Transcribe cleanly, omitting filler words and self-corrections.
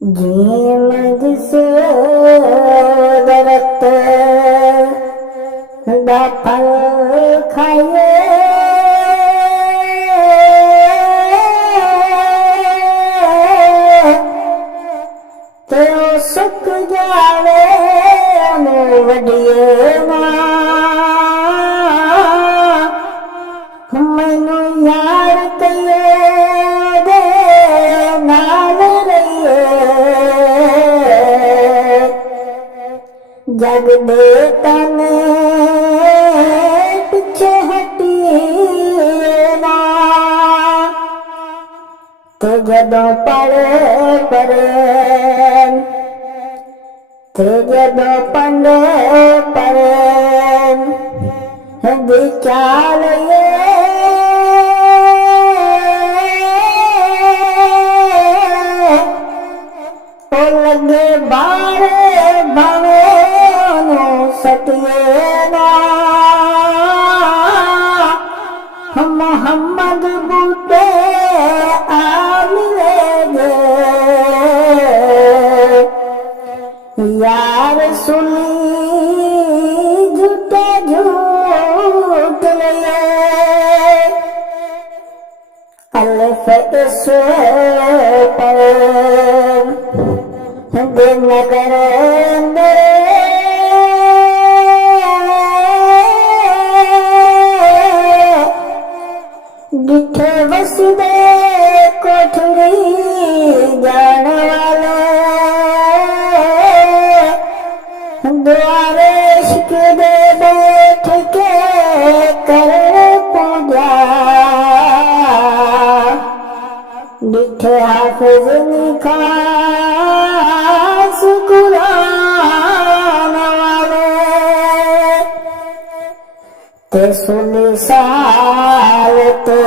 gym जिस दरख्त दा फल खाइए ते ओ सुक जावे ओनू वडिए ना मैनू यार कहिए दे नाल रहिए जग दे तने पिछे हटिए ना ते जदों पड़े ते जदों पंडे पड़े विचार ओ लगे बारे भवे ओनू सटिए ना मोहम्मद बूटे आ मिले जे यार सुनी झूठे झूठ लिए अल्फ इस पर नगर डिठे वसदे कोठड़ी जान वाले द्वारे इश्क दे बैठ के कर पूजा डिठे हाफिज खास कुरान वाले ते सुनी साल ते